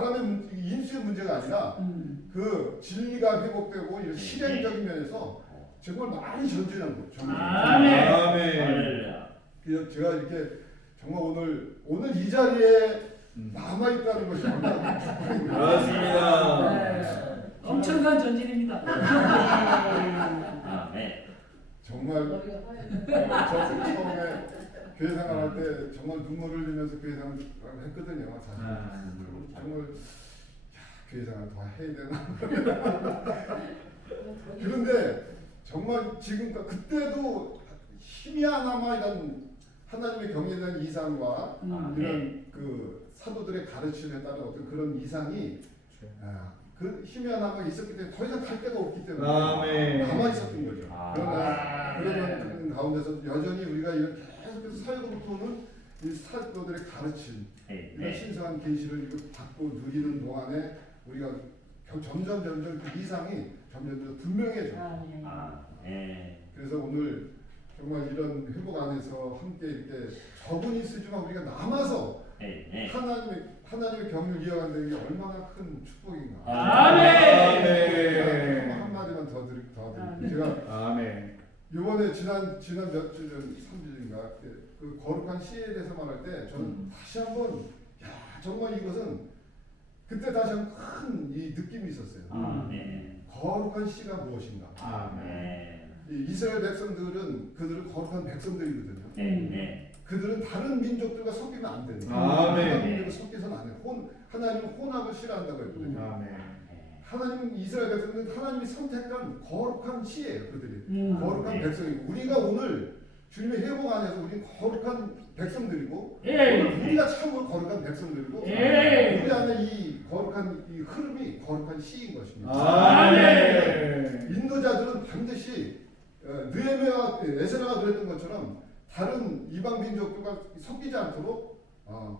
사람의 인수의 문제가 아니라 그 진리가 회복되고 이런 실행적인 면에서 정말 많이 전진한 거죠. 아멘. 그래서 제가 이렇게 정말 오늘 이 자리에 남아 있다는 것이 얼마나 축복입니다. 그렇습니다. 네. 엄청난 전진입니다. 아멘. 정말 저 처음에 교회 생활할 때 정말 눈물을 흘리면서 교회 생활을 했거든요. 사실 정말 교회 생활 더 해야 되나. 그런데 정말 지금까 그때도 힘이 하나마 이런 하나님의 경에 대한 이상과 이런 그 사도들의 가르침에 따른 어떤 그런 이상이 그 힘이 하나가 있었기 때문에 더 이상 갈 데가 없기 때문에 남아 있었던 거죠. 그러나 그런 가운데서 여전히 우리가 이렇게 계속해서 살고부터는 이 사도들의 가르침, 이런 신성한 계시를 받고 누리는 동안에 우리가 점점 그 이상이 점점 분명해져. 그래서 오늘 정말 이런 회복 안에서 함께 이렇게 적은이 쓰지만 우리가 남아서 하나님의 경륜을 이어간다는 게 얼마나 큰 축복인가. 아멘. 한마디만 더 드릴게요. 제가 이번에 지난 몇 주 전 3주인가 그 거룩한 시에 대해서 말할 때 저는 다시 한번 정말 이것은 그때 다시 한번 큰 이 느낌이 있었어요. 거룩한 시가 무엇인가. 이스라엘 백성들은 그들은 거룩한 백성들이거든요. 그들은 다른 민족들과 섞이면 안 돼요. 다른 민족과 섞여서는 안 돼요. 하나님은 혼합을 싫어한다고 했거든요. 하나님은 이스라엘 백성들은 하나님이 선택한 거룩한 시예요. 그들이 거룩한 백성이고 우리가 오늘 주님의 회복 안에서 우리는 거룩한 백성들이고 오늘 우리가 참으로 거룩한 백성들이고 우리 안에 이 거룩한 이 흐름이 거룩한 시인 것입니다. 인도자들은 반드시 느헤미야와 에스라가 그랬던 것처럼 다른 이방 민족들과 섞이지 않도록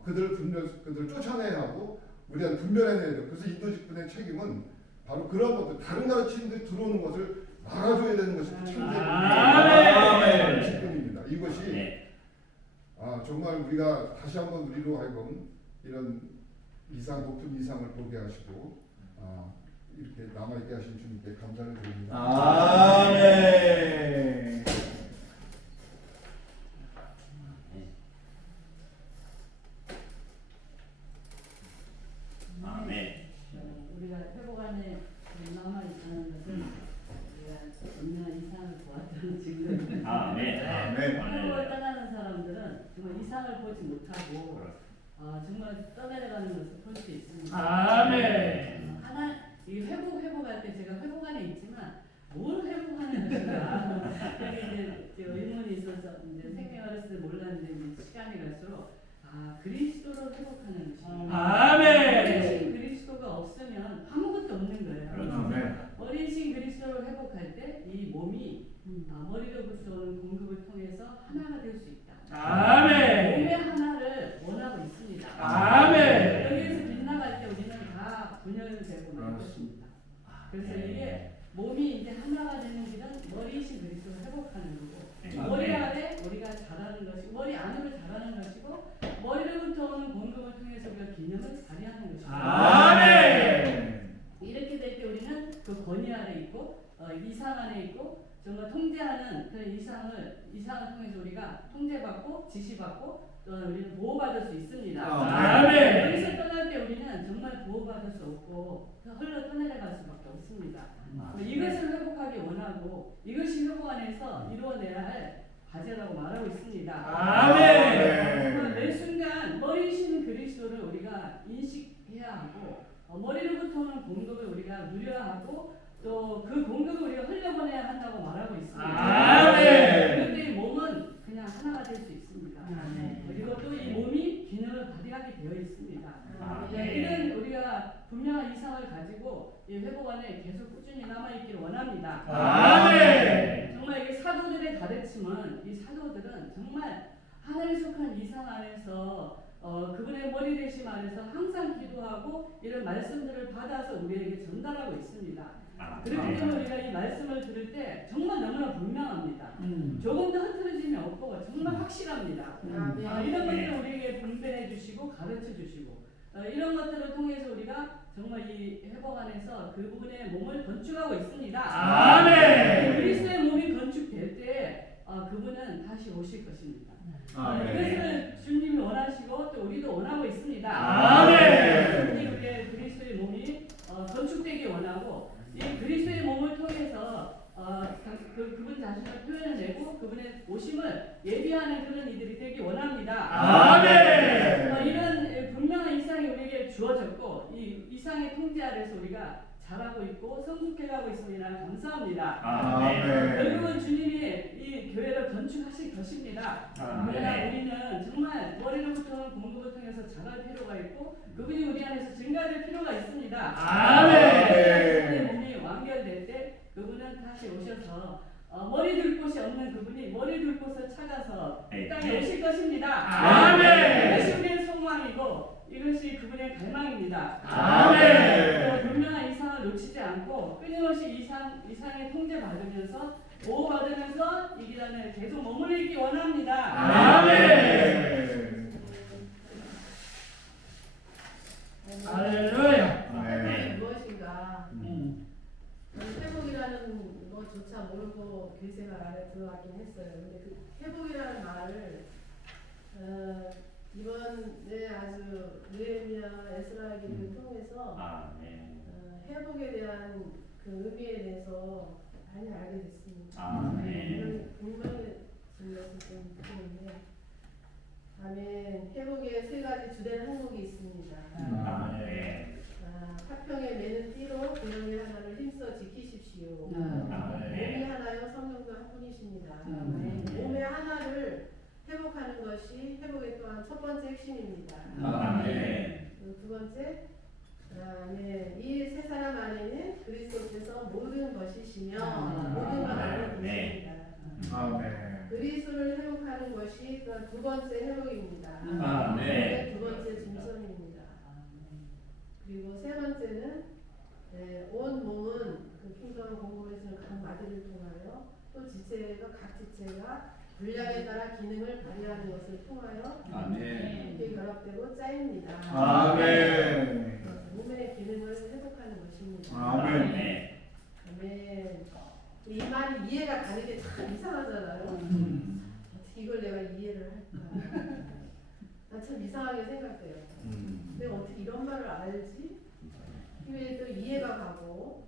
그들을 쫓아내야 하고 우리한테 분별해내야 돼요. 그래서 인도 직분의 책임은 바로 그런 것들 다른 가르침들이 들어오는 것을 막아줘야 되는 것이 참된 직분입니다. 이것이 정말 우리가 다시 한번 우리로 하여금 이런 높은 이상을 보게 하시고 이렇게 남아있게 하신 주님께 감사를 드립니다. 아멘. 우리가 회복 안에 남아 있다는 것은 우리가 분명한 이상을 보았다는 증거입니다. 회복을 떠나는 사람들은 정말 이상을 보지 못하고 정말 떠내려가는 것을 볼 수 있습니다. 이 회복할 때 제가 회복 안에 있지만 뭘 회복하는 것인가 이제 의문이 있어서 이제 생명을 했을 때 몰랐는데 이제 시간이 갈수록 그리스도로 회복하는 것입니다. 어리신 그리스도가 없으면 아무것도 없는 거예요. 어리신 그리스도를 회복할 때 이 몸이 머리로부터 오는 공급을 통해서 하나가 될 수 있다. 몸의 하나를 원하고 있습니다. 여기에서 빗나갈 때 우리는 다 분열되고 말 것입니다. 그래서 이게 몸이 이제 하나가 되는 길은 머리이신 그리스도를 회복하는 거고 머리 아래 우리가 자라는 것이 머리 안으로 자라는 것이고 머리로부터 오는 공급을 통해서 우리가 기능을 발휘하는 것입니다. 이렇게 될 때 우리는 그 권위 아래 있고 이상 안에 있고 정말 통제하는 그 이상을 통해서 우리가 통제받고 지시받고 또 우리는 보호받을 수 있습니다. 여기서 떠날 때 우리는 정말 보호받을 수 없고 흘러 떠내려갈 수밖에 없습니다. 이것을 회복하기 원하고 이것이 회복 안에서 이루어내야 할 과제라고 말하고 있습니다. 정말 매 순간 머리이신 그리스도를 우리가 인식해야 하고 머리로부터 오는 공급을 우리가 누려야 하고 또 그 공급을 우리가 흘려보내야 한다고 말하고 있습니다. 그런데 이 몸은 그냥 하나가 될 수 있습니다. 그리고 또 이 몸이 기능을 발휘하게 되어 있습니다. 이런 우리가 분명한 이상을 가지고 이 회복 안에 계속 꾸준히 남아있기를 원합니다. 정말 이 사도들의 가르침은 이 사도들은 정말 하나님 속한 이상 안에서 그분의 머리 되심 안에서 항상 기도하고 이런 말씀들을 받아서 우리에게 전달하고 있습니다. 그렇기 때문에 우리가 이 말씀을 들을 때 정말 너무나 분명합니다. 조금도 흐트러짐이 없고 정말 확실합니다. 이런 것들을 우리에게 분배해 주시고 가르쳐 주시고 이런 것들을 통해서 우리가 교회가 정말 이 회복 안에서 그분의 몸을 건축하고 있습니다. 아멘. 그리스도의 몸이 건축될 때 그분은 다시 오실 것입니다. 이것을 주님이 원하시고 또 우리도 원하고 있습니다. 아멘. 우리의 그리스도의 몸이 건축되기 원하고 이 그리스도의 몸을 통해서 그분 자신을 표현해내고 그분의 오심을 예비하는 그런 이들이 되기 원합니다. 아멘. 이런 분명한 이상이 우리에게 주어졌고 이 이상의 통제 아래서 우리가 자라고 있고 성숙해가고 있으리라 감사합니다. 아멘. 결국은 주님이 이 교회를 건축하실 것입니다. 그러나 우리는 정말 머리로부터 공부를 통해서 자랄 필요가 있고 그분이 우리 안에서 증가될 필요가 있습니다. 그분의 몸이 완결될 때 그분은 다시 오셔서 머리 둘 곳이 없는 그분이 머리 둘 곳을 찾아서 이 땅에 오실 것입니다. 아멘. 이것이 우리의 소망이고 이것이 그분의 갈망입니다. 아멘. 분명한 이상을 놓치지 않고 끊임없이 이상의 통제받으면서 보호받으면서 이 길 안에 계속 머무르기 원합니다. 아멘. 할렐루야. 회복이 무엇인가? 저는 회복이라는 것조차 모르고 교회생활 안에 들어왔긴 했어요. 근데 그 회복이라는 말을 이번에 아주 느헤미야 에스라 기를 통해서 회복에 대한 그 의미에 대해서 많이 알게 됐습니다. 오늘 분명해진 것은 좀 느끼는데, 아멘. 회복에 세 가지 주된 항목이 있습니다. 화평에 매는 띠로 구덩이 하나를 힘써 지키십시오. 몸이 하나요, 성령도 한 분이십니다. 몸의 하나를 회복하는 것이 회복의 또한 첫 번째 핵심입니다. 두 번째, 이 세 사람 안에는 그리스도께서 모든 것이시며 모든 것 안에 계십니다. 그리스도를 회복하는 것이 또한 두 번째 회복입니다. 두 번째 중점입니다. 그리고 세 번째는 온 몸은 그 킹덤 공급에서는 각 마디를 통하여 또 각 지체가 분량에 따라 기능을 발휘하는 것을 통하여 이렇게 결합되고 짜입니다. 몸의 기능을 회복하는 것입니다. 아멘. 이 말이 이해가 다르게 참 이상하잖아요. 어떻게 이걸 내가 이해를 할까? 난 참 이상하게 생각돼요. 내가 어떻게 이런 말을 알지? 이게 또 이해가 가고,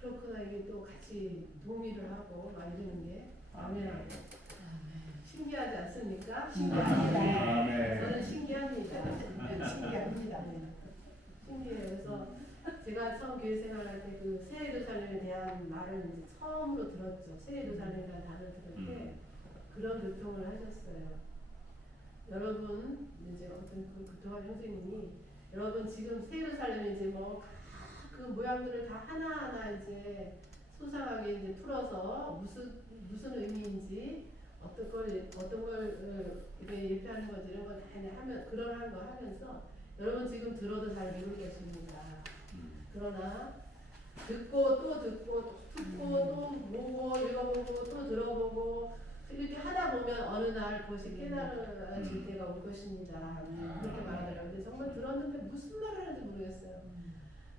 그렇구나, 이게 또 같이 동의를 하고 막 이러는 게 아멘하고 신기하지 않습니까? 신기합니다. 저는 신기합니다. 신기합니다. 신기해요. 그래서 제가 처음 교회 생활할 때 그 새 예루살렘에 대한 말을 이제 처음으로 들었죠. 새 예루살렘이라는 단어를 들을 때 그런 교통을 하셨어요. 여러분, 이제 어떤 그동안 형제님이 여러분 지금 새 예루살렘에 이제 뭐 그 모양들을 다 하나하나 이제 소상하게 이제 풀어서 무슨 의미인지 어떤 걸 이렇게 예표하는 건지 이런 걸 다 하면 그런 거 하면서 여러분 지금 들어도 잘 모르겠습니다. 그러나 듣고 또 듣고 또 보고 읽어보고 또 들어보고 이렇게 하다 보면 어느 날 그것이 깨달아질 때가 올 것입니다. 그렇게 말하더라고요. 근데 정말 들었는데 무슨 말을 하는지 모르겠어요.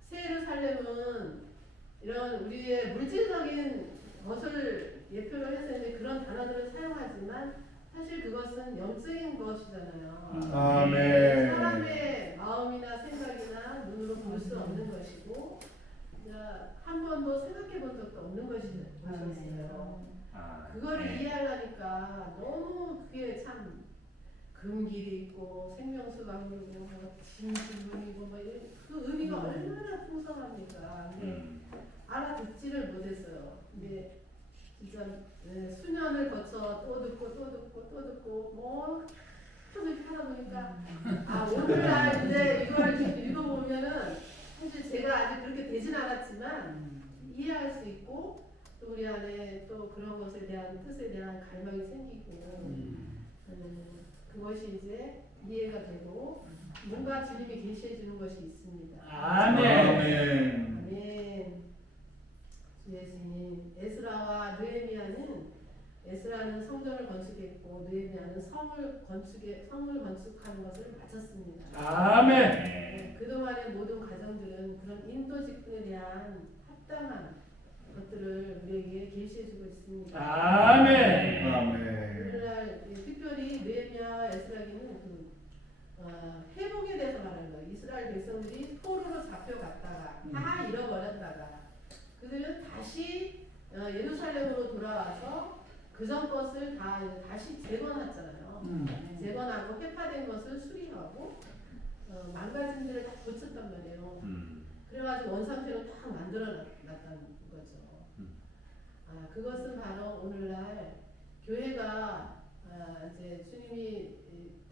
새 예루살렘은 이런 우리의 물질적인 것을 예표를 해서 이제 그런 단어들을 사용하지만 사실 그것은 영적인 것이잖아요. 사람의 마음이나 생각이나 눈으로 볼 수 없는 것이고 한 번도 생각해 본 적도 없는 것이었어요. 그거를 이해하려니까 너무 그게 참 금길이 있고 생명수가 흐르고 뭐 진주문이고 뭐 그 의미가 얼마나 풍성합니까. 근데 알아듣지를 못했어요. 근데 진짜 수년을 거쳐 또 듣고 뭐 좀 이렇게 하다 보니까 오늘날 이제 이걸 읽어보면은 사실 제가 아직 그렇게 되진 않았지만 이해할 수 있고 또 우리 안에 또 그런 것에 대한 뜻에 대한 갈망이 생기고 그것이 이제 이해가 되고 뭔가 주님이 계시해 주는 것이 있습니다. 아멘. 예수님, 에스라와 느헤미야는 에스라는 성전을 건축했고 느헤미야는 성을 건축하는 것을 마쳤습니다. 아멘. 네, 그동안의 모든 과정들은 그런 인도 직분에 대한 합당한 것들을 우리에게 계시해주고 있습니다. 아멘. 아멘. 오늘날 특별히 느헤미야 에스라기는 회복에 대해서 말하는 거예요. 이스라엘 백성들이 포로로 잡혀갔다가 다 잃어버렸다가 그들은 다시 예루살렘으로 돌아와서 그전 것을 다시 재건했잖아요. 재건하고 회파된 것을 수리하고 망가진 데를 다 고쳤단 말이에요. 그래가지고 원상태로 딱 만들어놨다는 거죠. 그것은 바로 오늘날 교회가 이제 주님이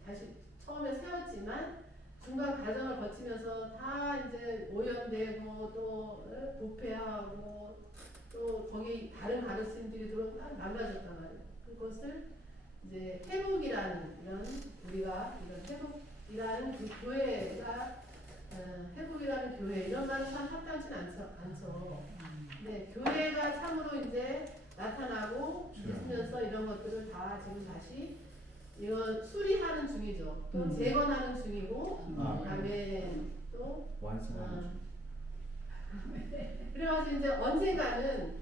다시 처음에 세웠지만 중간 과정을 거치면서 다 이제 오염되고 또 부패하고 또 거기 다른 가르침들이 들어오면 다 망가졌단 말이에요. 그것을 이제 회복이라는 이런 우리가 이런 회복이라는 그 교회가 회복이라는 교회 이런 말은 참 합당치 않죠. 근데 교회가 참으로 이제 나타나고 있으면서 이런 것들을 다 지금 다시 이건 수리하는 중이죠. 또 재건하는 중이고 그다음에 또 그래가지고 이제 언젠가는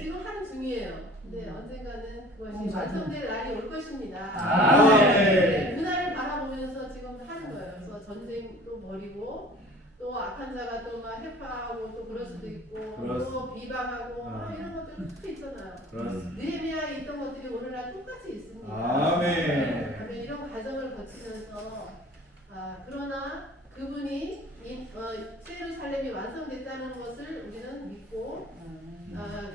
지금 하는 중이에요. 근데 언젠가는 그것이 완성될 날이 올 것입니다. 네, 그날을 바라보면서 지금 하는 거예요. 그래서 전쟁도 벌이고 또 악한 자가 또 막 해파하고 또 그럴 수도 있고 또 비방하고 이런 것들 다 있잖아요. 느헤미야에 있던 것들이 오늘날 똑같이 있습니다. 아멘. 이런 과정을 거치면서 그러나 그분이 예루살렘이 완성됐다는 것을 우리는 믿고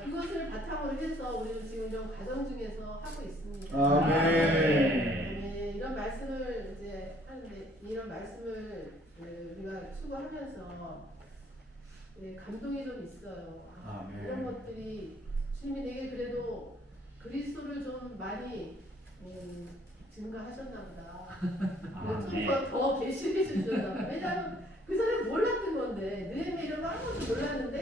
그것을 바탕으로 해서 우리는 지금 이런 과정 중에서 하고 있습니다. 아멘. 이런 말씀을 이제 하는데 이런 말씀을 우리가 추구하면서 감동이 좀 있어요. 이런 것들이 주님이 내게 그래도 그리스도를 좀 많이 증가하셨나 보다. 좀 더 계시해 주셨나 보다. 왜냐하면 그 사람 몰랐던 건데 느헤미야 이런 거 아무것도 몰랐는데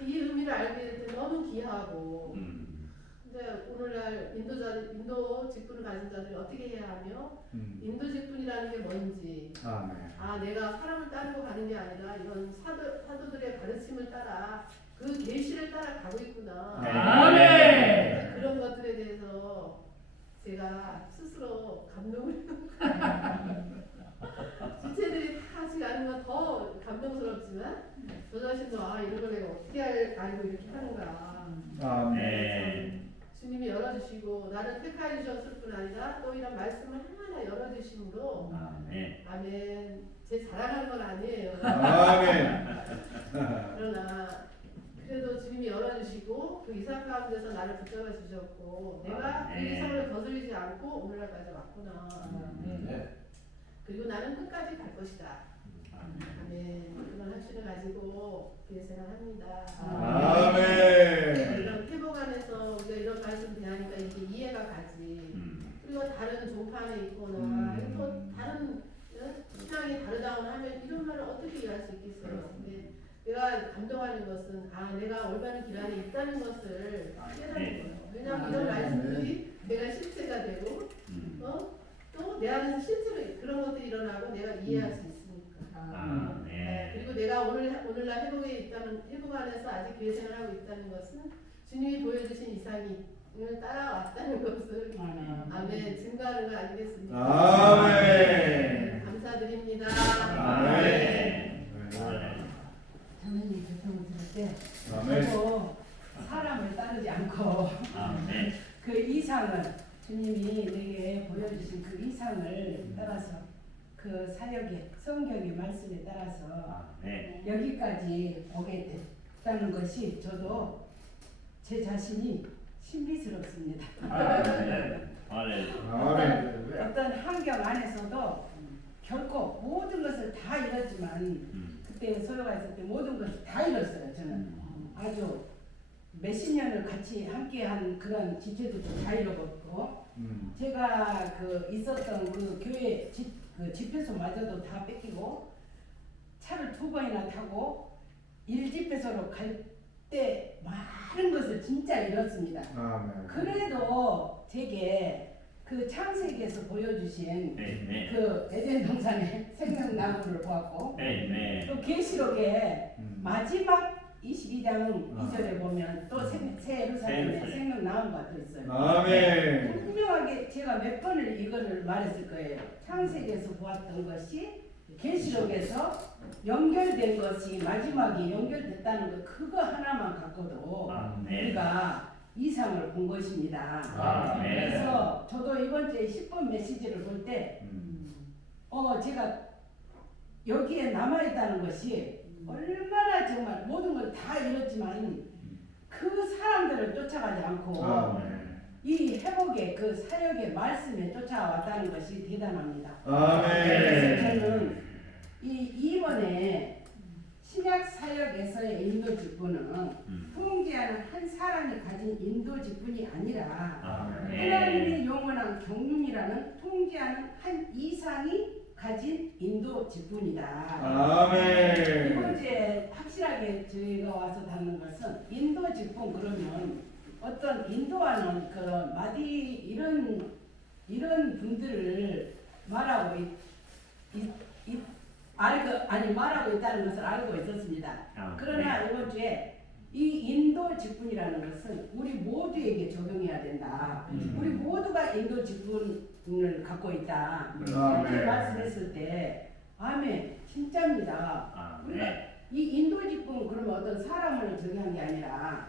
이 의미를 알게 될 때 너무 귀하고 근데 오늘날 인도 직분을 가진 자들이 어떻게 해야 하며 인도 직분이라는 게 뭔지 내가 사람을 따르고 가는 게 아니라 이런 사도들의 가르침을 따라 그 계시를 따라 가고 있구나. 아멘. 그런 것들에 대해서 제가 스스로 감동을 지체들이 다 같이 가는 건 더 감동스럽지만 저 자신도 이런 걸 내가 어떻게 알고 이렇게 하는가. 주님이 열어주시고 나를 택하여 주셨을 뿐 아니라 또 이런 말씀을 하나하나 열어주심으로 아멘. 제 자랑하는 건 아니에요. 그러나 그래도 주님이 열어주시고 그 이상 가운데서 나를 붙잡아 주셨고 내가 그 이상을 거슬리지 않고 오늘날까지 왔구나. 그리고 나는 끝까지 갈 것이다. 아멘. 그런 확신을 가지고 교회 생활합니다. 이런 회복 안에서 우리가 이런 말씀 대하니까 이게 이해가 가지. 그리고 다른 종판에 있거나 또 다른 신앙이 다르다거나 하면 이런 말을 어떻게 이해할 수 있겠어요. 근데 내가 감동하는 것은 내가 올바른 길 안에 있다는 것을 깨닫는 거예요. 왜냐하면 이런 말씀들이 내가 실체가 되고 또 내 안에서 실제로 그런 것들이 일어나고 내가 이해할 수 있으니까. 그리고 내가 오늘날 회복 안에서 아직 교회 생활하고 있다는 것은 주님이 보여주신 이상을 따라왔다는 것을 아멘 증거하는 거 아니겠습니까? 감사드립니다. 장로님 교통을 들을 때 저도 사람을 따르지 않고 그 이상을 주님이 내게 보여주신 그 이상을 따라서 그 사역의 성경의 말씀에 따라서 여기까지 오게 됐다는 것이 저도 제 자신이 신비스럽습니다. 어떤 환경 안에서도 결코 모든 것을 다 잃었지만 그때 소요가 있을 때 모든 것을 다 잃었어요. 저는 아주 몇십 년을 같이 함께한 그런 지체들도 다 잃어버렸고 제가 그 있었던 그 교회 그 집회소마저도 다 뺏기고 차를 2번이나 타고 1집회소로 갈 때 많은 것을 진짜 잃었습니다. 아멘. 그래도 제게 그 창세기에서 보여주신 네. 그 에덴 동산의 생명나무를 보았고 네. 또 계시록에 마지막 22장 아. 2절에 보면 또 새 예루살렘에 생명나무가 또 있어요. 아멘. 분명하게 제가 몇 번을 이거를 말했을 거예요. 창세기에서 보았던 것이 계시록에서 연결된 것이 마지막에 연결됐다는 것 그거 하나만 갖고도 우리가 이상을 본 것입니다. 아멘. 그래서 저도 이번 주에 10번 메시지를 볼 때 제가 여기에 남아있다는 것이 얼마나 정말 모든 걸 다 잃었지만 그 사람들을 쫓아가지 않고 이 회복의 그 사역의 말씀에 쫓아왔다는 것이 대단합니다. 그래서 저는 이번에 신약 사역에서의 인도 직분은 통제하는 한 사람이 가진 인도 직분이 아니라 하나님의 영원한 경륜이라는 통제하는 한 이상이 가진 인도 직분이다. 아멘. 이번 주에 확실하게 저희가 와서 닿는 것은 인도 직분 그러면 어떤 인도하는 그런 마디 이런 분들을 말하고 말하고 있다는 것을 알고 있었습니다. 그러나 이번 주에 이 인도 직분이라는 것은 우리 모두에게 적용해야 된다. 우리 모두가 인도 직분을 갖고 있다. 이렇게 말씀했을 때 아멘 진짜입니다. 우리가 이 인도 직분 그러면 어떤 사람을 정의한 게 아니라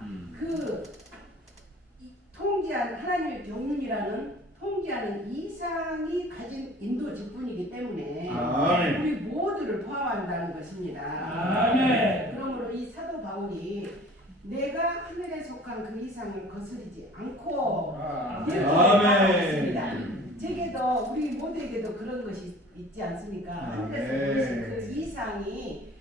통제하는 하나님의 경륜이라는 통제하는 이상이 가진 인도 직분이기 때문에 아멘. 우리 모두를 포함한다는 것입니다. 아멘. 그러므로 이 사도 바울이 내가 하늘에 속한 그 이상을 거스르지 않고 이렇게 말했습니다. 제게도 우리 모두에게도 그런 것이 있지 않습니까? 하늘에서 보신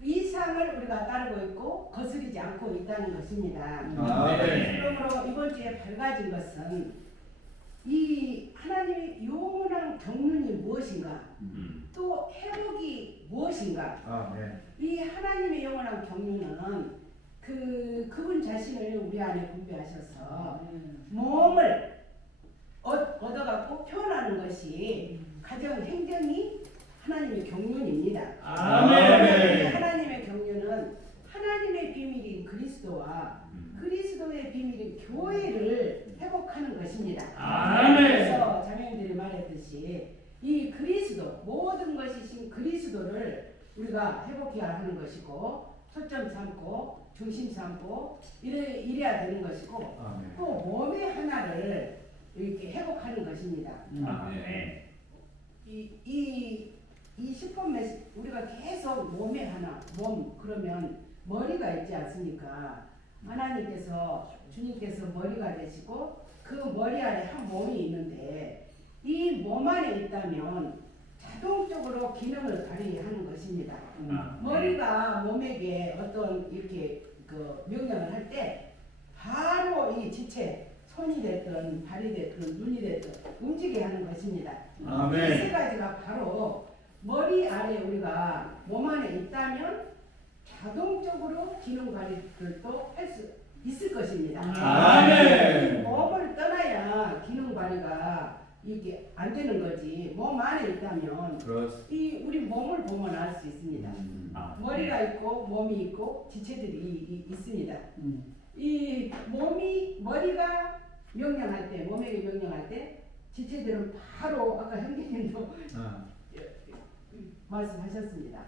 그 이상을 우리가 따르고 있고 거스르지 않고 있다는 것입니다. 그러므로 이번 주에 밝아진 것은 이 하나님의 영원한 경륜이 무엇인가 또 회복이 무엇인가 이 하나님의 영원한 경륜은 그분 자신을 우리 안에 분배하셔서 몸을 얻어갖고 표현하는 것이 가정 행정이 하나님의 경륜입니다. 아멘. 하나님의 경륜은 하나님의 비밀인 그리스도와 그리스도의 비밀인 교회를 회복하는 것입니다. 아멘. 그래서 자매님들이 말했듯이 이 그리스도 모든 것이신 그리스도를 우리가 회복해야 하는 것이고 초점 삼고 중심 삼고 이래야 되는 것이고 또 몸의 하나를 이렇게 회복하는 것입니다. 이 10번 메시 우리가 계속 몸의 하나 그러면 머리가 있지 않습니까? 하나님께서 주님께서 머리가 되시고 그 머리 안에 한 몸이 있는데 이 몸 안에 있다면 자동적으로 기능을 발휘하는 것입니다. 머리가 몸에게 어떤 이렇게 그 명령을 할 때 바로 이 지체 손이 됐든 발이 됐든 눈이 됐든 움직이게 하는 것입니다. 이 세 가지가 바로 머리 안에 우리가 몸 안에 있다면 자동적으로 기능 발휘들도 할 수 있을 것입니다. 아멘. 몸을 떠나야 기능 발휘가 이게 안 되는 거지. 몸 안에 있다면 이 우리 몸을 보면 알 수 있습니다. 머리가 있고 몸이 있고 지체들이 있습니다. 이 머리가 명령할 때 몸에게 명령할 때 지체들은 바로 아까 형제님도 말씀하셨습니다.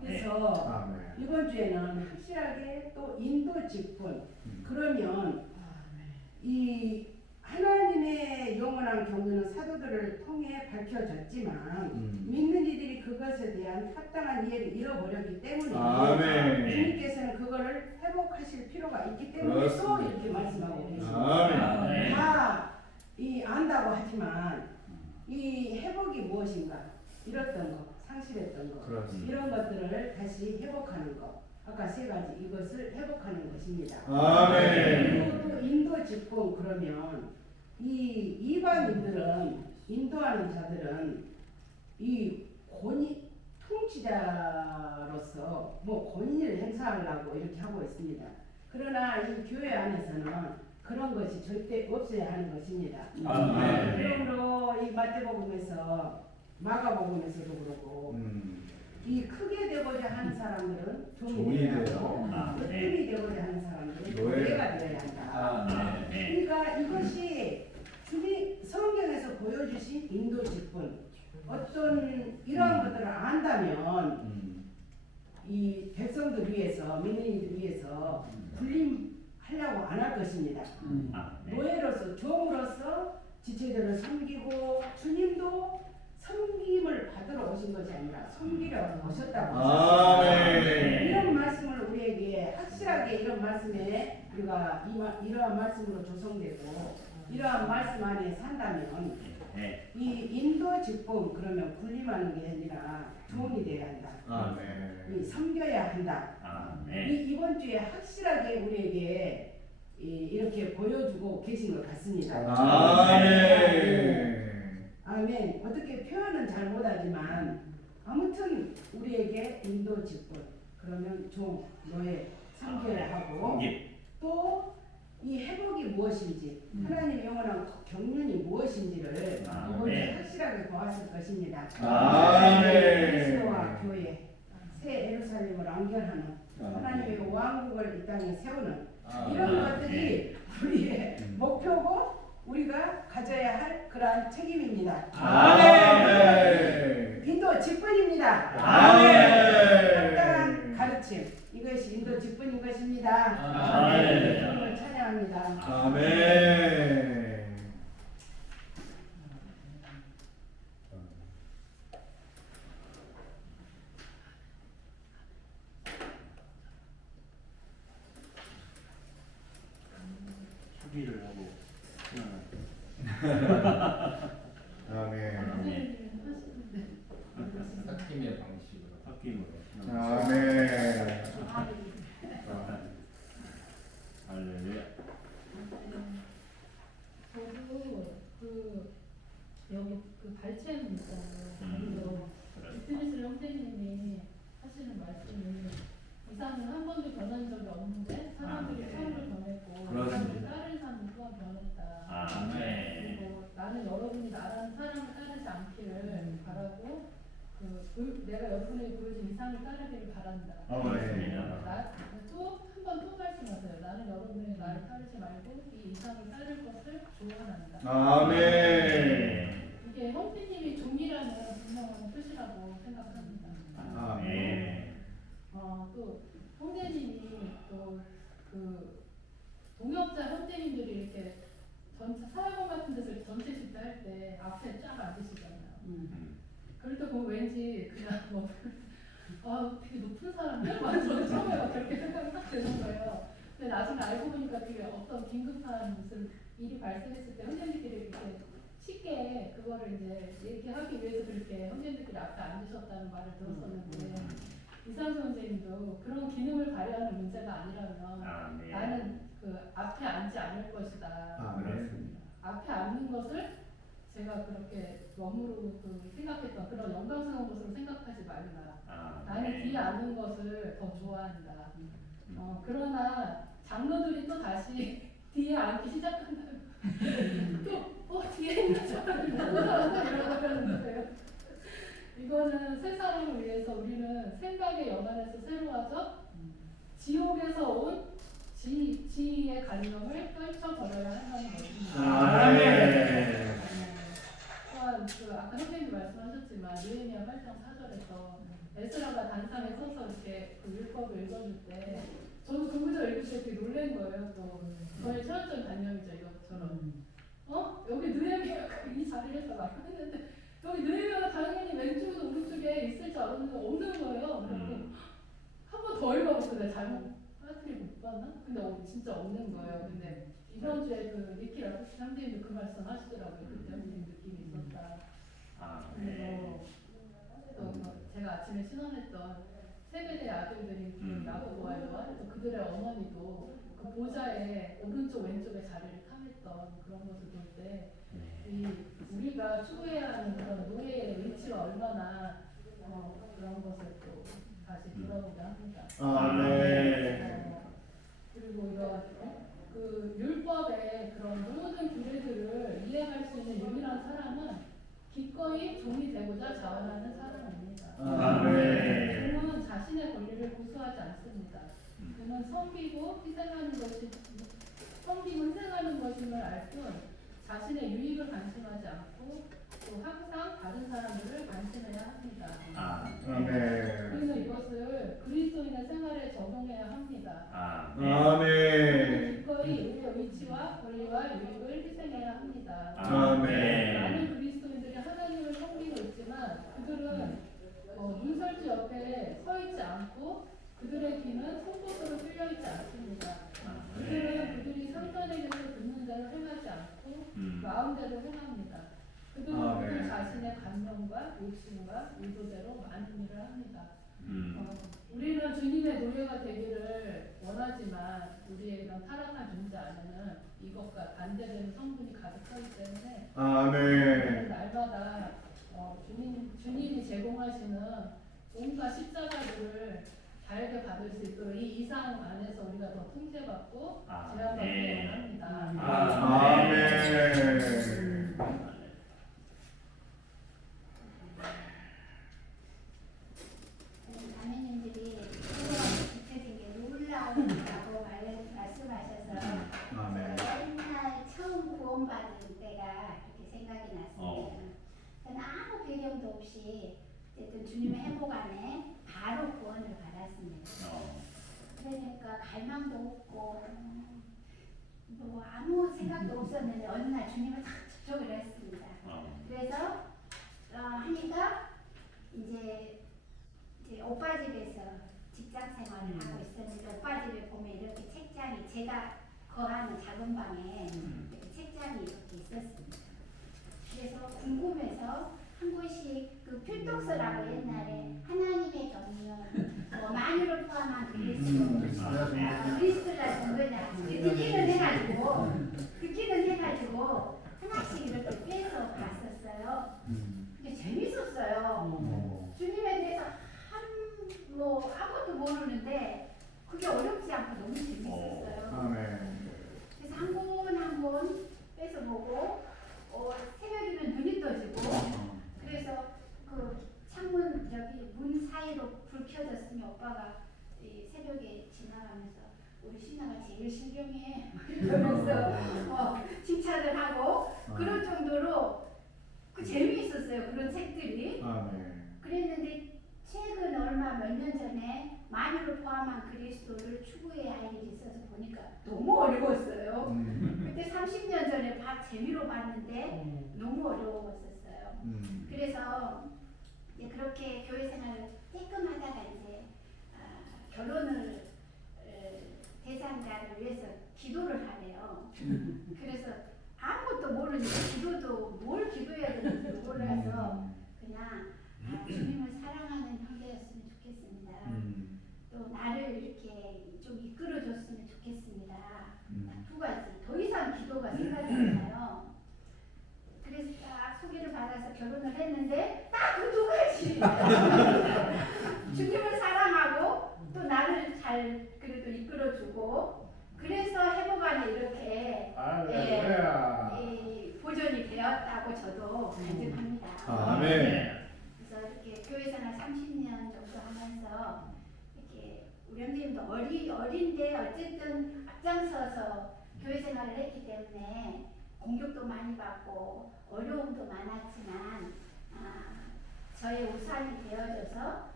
그래서 이번 주에는 확실하게 또 인도 직분 그러면 이 하나님의 영원한 경륜은 사도들을 통해 밝혀졌지만 믿는 이들이 그것에 대한 합당한 이해를 잃어버렸기 때문에 주님께서는 그거를 회복하실 필요가 있기 때문에 또 이렇게 말씀하고 계십니다. 다 안다고 하지만 이 회복이 무엇인가 잃었던 것 상실했던 것 이런 것들을 다시 회복하는 것 아까 세 가지 이것을 회복하는 것입니다. 그리고 또 인도 직분 그러면 이 이방인들은 인도하는 자들은 이 통치자로서 뭐 권위를 행사하려고 이렇게 하고 있습니다. 그러나 이 교회 안에서는 그런 것이 절대 없어야 하는 것입니다. 아멘. 그러므로 이 마태복음에서 마가복음에서도 그렇고 이 크게 되고자 하는 사람들은 종이 되어야 하고 으뜸이 되고자 하는 사람들은 노예가 되어야 한다. 그러니까 이것이 주님 성경에서 보여주신 인도 직분 어떤 이러한 것들을 안다면 이 백성들 위해서 민민들 위해서 군림하려고 안 할 것입니다. 노예로서 종으로서 지체들을 섬기고 주님도 섬김을 받으러 오신 것이 아니라 섬기려 오셨다고 하셨습니다. 이런 말씀을 우리에게 확실하게 이런 말씀에 우리가 이러한 말씀으로 조성되고 이러한 말씀 안에 산다면 이 인도 직분 그러면 군림하는 게 아니라 종이 되어야 한다. 이 섬겨야 한다. 이번 주에 확실하게 우리에게 이렇게 보여주고 계신 것 같습니다. 아멘. 어떻게 표현은 잘 못하지만 아무튼 우리에게 인도 직분 그러면 종 노예 섬겨야 하고 또 이 회복이 무엇인지 하나님의 영원한 경륜이 무엇인지를 이번 주에 확실하게 보았을 것입니다. 그리스도와 교회 새 예루살렘을 완결하는 하나님의 왕국을 이 땅에 세우는 이런 것들이 우리의 목표고 우리가 가져야 할 그러한 책임입니다. 인도 직분입니다. 합당한 가르침 이것이 인도 직분인 것입니다. 주님을 찬양합니다. 수비를 하고 삭힘의 방식으로. 바뀜으로. 할렐루야. 저도 여기 발췌문 있잖아요. 비트니스 형제님이 하시는 말씀이 이상은 한 번도 변한 적이 없는데 사람들이 처음을 변했고 그렇습니다. 다른 사람을 또한 변했다. 그리고 나는 여러분이 나라는 사람을 따르지 않기를 바라고 내가 여러분에게 보여준 이상을 따르기를 바란다. 또 한 번 또 말씀하세요. 나는 여러분의 나를 따르지 말고 이 이상을 따를 것을 조언한다. 이게 형제님이 종이라는 분명한 뜻이라고 생각합니다. 또 형제님이 또 그 동역자 형제님들이 이렇게 전체 사회공 같은 데서 전체 집회 할 때 앞에 쫙 앉으시잖아요. 그럴 때 보면 왠지 그냥 되게 높은 사람들? 저는 처음에 막 그렇게 생각이 딱 드는 거예요. 근데 나중에 알고 보니까 그게 어떤 긴급한 무슨 일이 발생했을 때 형제님들끼리 이렇게 쉽게 그거를 이제 이렇게 하기 위해서 그렇게 형제님들끼리 앞에 앉으셨다는 말을 들었었는데 이상수 선생님도 그런 기능을 발휘하는 문제가 아니라면 나는 그 앞에 앉지 않을 것이다. 앞에 앉는 것을 제가 그렇게 너무로 생각했던 그런 영광스러운 것으로 생각하지 말라. 나는 뒤에 앉는 것을 더 좋아한다. 그러나 장로들이 또 다시 뒤에 앉기 시작한다면 또 뒤에 있는 사람이 누구 사람다 이러는 거예요. 이거는 새 사람을 위해서 우리는 생각의 연안에서 새로워져 지옥에서 온 지혜의 간령을 떨쳐버려야 한다는 것입니다. 또한 아까 선생님이 말씀하셨지만 느헤미야 8장 4절에서 에스라가 단상에 서서 이렇게 율법을 읽어줄 때 저도 그 구절 읽을 때 되게 놀란 거예요. 또 저의 철저한 단념이죠 이것처럼. 여기 느헤미야가 이 자리에서 막 했는데 여기 느헤미야가 당연히 왼쪽에서 오른쪽에 있을 줄 알았는데 없는 거예요. 그래서 한 번 더 읽어봤어요. 내가 잘못 빠뜨리고 못 봤나? 근데 진짜 없는 거예요. 근데 이번 주에 니키 라프스 선생님도 그 말씀 하시더라고요. 그때 선생님 느낌이 있었다. 그래서 제가 아침에 신원했던 세배대 아들들이 나보고와요. 또 그들의 어머니도 그 보좌에 오른쪽 왼쪽에 자리를 탐했던 그런 것을 볼 때 우리가 추구해야 하는 그런 노예의 위치가 얼마나 그런 것을 또 다시 돌아보게 합니다. 아멘. 그리고 자원하는 사람입니다. 아멘. 그는 자신의 권리를 고수하지 않습니다. 그는 섬기고 희생하는 것임을 알 뿐 자신의 유익을 관심하지 않고 또 항상 다른 사람들을 관심해야 합니다. 아멘. 그래서 이것을 그리스도인의 생활에 적용해야 합니다. 아멘. 기꺼이 우리의 위치와 권리와 유익을 희생해야 합니다. 아멘. 많은 그리스도인들이 하나님을 섬기고 있지만 그들은 눈설주 옆에 서 있지 않고 그들의 귀는 송곳으로 뚫려 있지 않습니다. 그들은 그들이 상전에게서 듣는 대로 행하지 않고 마음대로 행합니다. 그들은 그들 자신의 감정과 욕심과 의도대로 많은 일을 합니다. 우리는 주님의 노예가 되기를 원하지만 우리의 이런 타락한 존재 안에는 이것과 반대되는 성분이 가득하기 때문에 아멘. 날마다 주님이 제공하시는 온갖 십자가들을 달게 받을 수 있도록 이 이상 안에서 우리가 더 통제받고 제한받기 원합니다. 아멘. 자매님들이 비춰진 게 놀라운다고 말씀하셔서 아멘. 옛날 처음 구원받은 때가 그렇게 생각이 났습니다. 저는 아무 배경도 없이 어쨌든 주님의 회복 안에 바로 구원을 받았습니다. 그러니까 갈망도 없고 뭐 아무 생각도 없었는데 어느 날 주님을 탁 접촉을 했습니다. 그래서 하니까 이제 오빠 집에서 직장 생활을 하고 있었는데 오빠 집에 보면 이렇게 책장이 제가 거하는 작은 방에 이렇게 책장이 이렇게 있었습니다. 그래서 궁금해서 한 곳씩 그 필독서라고 옛날에 하나님의 경륜 만유를 포함한 그리스도 그리스도라 정거냐 듣기는 해가지고 하나씩 이렇게 빼서 봤었어요. 근데 재밌었어요. 주님에 대해서 아무것도 모르는데 그게 어렵지 않고 너무 재밌었어요. 아멘. 그래서 한 권 한 권 빼서 보고 새벽이면 눈이 떠지고 그래서 그 창문 문 사이로 불 켜졌으니 오빠가 이 새벽에 지나가면서 우리 신하가 제일 신경해 그러면서 칭찬을 하고 그럴 정도로 재미있었어요. 그런 책들이. 아멘. 그랬는데 최근 얼마 몇 년 전에 만유를 포함한 그리스도를 추구해야 할 일이 있어서 보니까 너무 어려웠어요. 그때 30년 전에 재미로 봤는데 너무 어려웠었어요. 그래서 이제 그렇게 교회 생활을 조금 하다가 이제 결혼을 대상자를 위해서 기도를 하래요. 그래서 아무것도 모르니까 기도도 뭘 기도해야 되는지 몰라서 그냥 주님을 사랑하는 형제였으면 좋겠습니다. 또 나를 이렇게 좀 이끌어줬으면 좋겠습니다. 딱 두 가지. 더 이상 기도가 생각이 안 나요. 그래서 딱 소개를 받아서 결혼을 했는데 딱 그 두 가지. 주님을 사랑하고 또 나를 잘 그래도 이끌어주고 그래서 회복안에 이렇게 보존이 되었다고 저도 간증합니다. 아멘. 그래서 이렇게 교회 생활 30년 정도 하면서 이렇게 우리 형님도 어린데 어쨌든 앞장서서 교회 생활을 했기 때문에 공격도 많이 받고 어려움도 많았지만 저의 우산이 되어줘서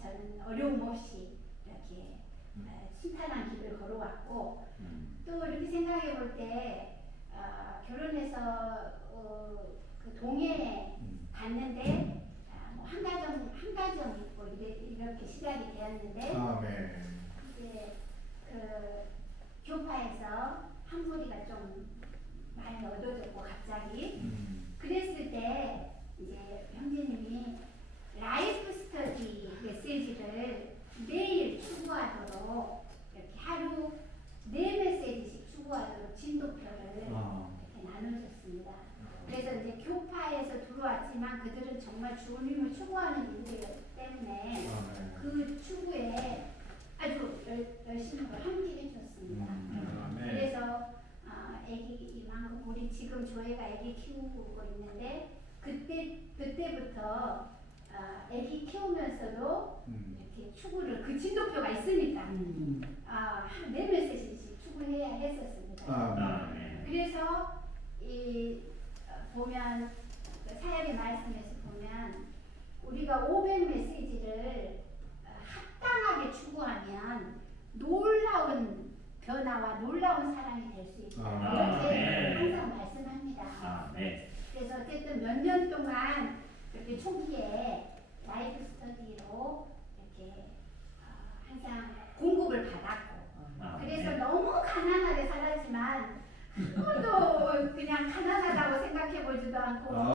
저는 어려움 없이 이렇게 순탄한 길을 걸어왔고 또 이렇게 생각해 볼 때 결혼해서 그 동해에 갔는데 한 가정 있고 이렇게 시작이 되었는데 아멘. 이제 그 교파에서 한 소리가 좀 많이 얻어졌고 갑자기 그랬을 때 이제 형제님이 라이프 스터디 메시지를 매일 추구하도록 이렇게 하루 4메시지씩 추구하도록 진도표를 이렇게 나눠줬습니다. 그래서 이제 교파에서 들어왔지만 그들은 정말 주님을 추구하는 인들이기 때문에 그 추구에 아주 열심히 함께 해줬습니다. 그래서 애기 이만큼 우리 지금 저희가 애기 키우고 있는데 그때 그때부터 아기 키우면서도 이렇게 추구를 그 진도표가 있으니까 내면 세씩 추구해야 했었습니다. 그래서 이 보면 그 사역의 말씀에서 보면 우리가 500 메시지를 합당하게 추구하면 놀라운 변화와 놀라운 사랑이 될 수 있다. 이렇게 항상 말씀합니다. 그래서 어쨌든 몇 년 동안 이렇게 초기에 라이프 스터디로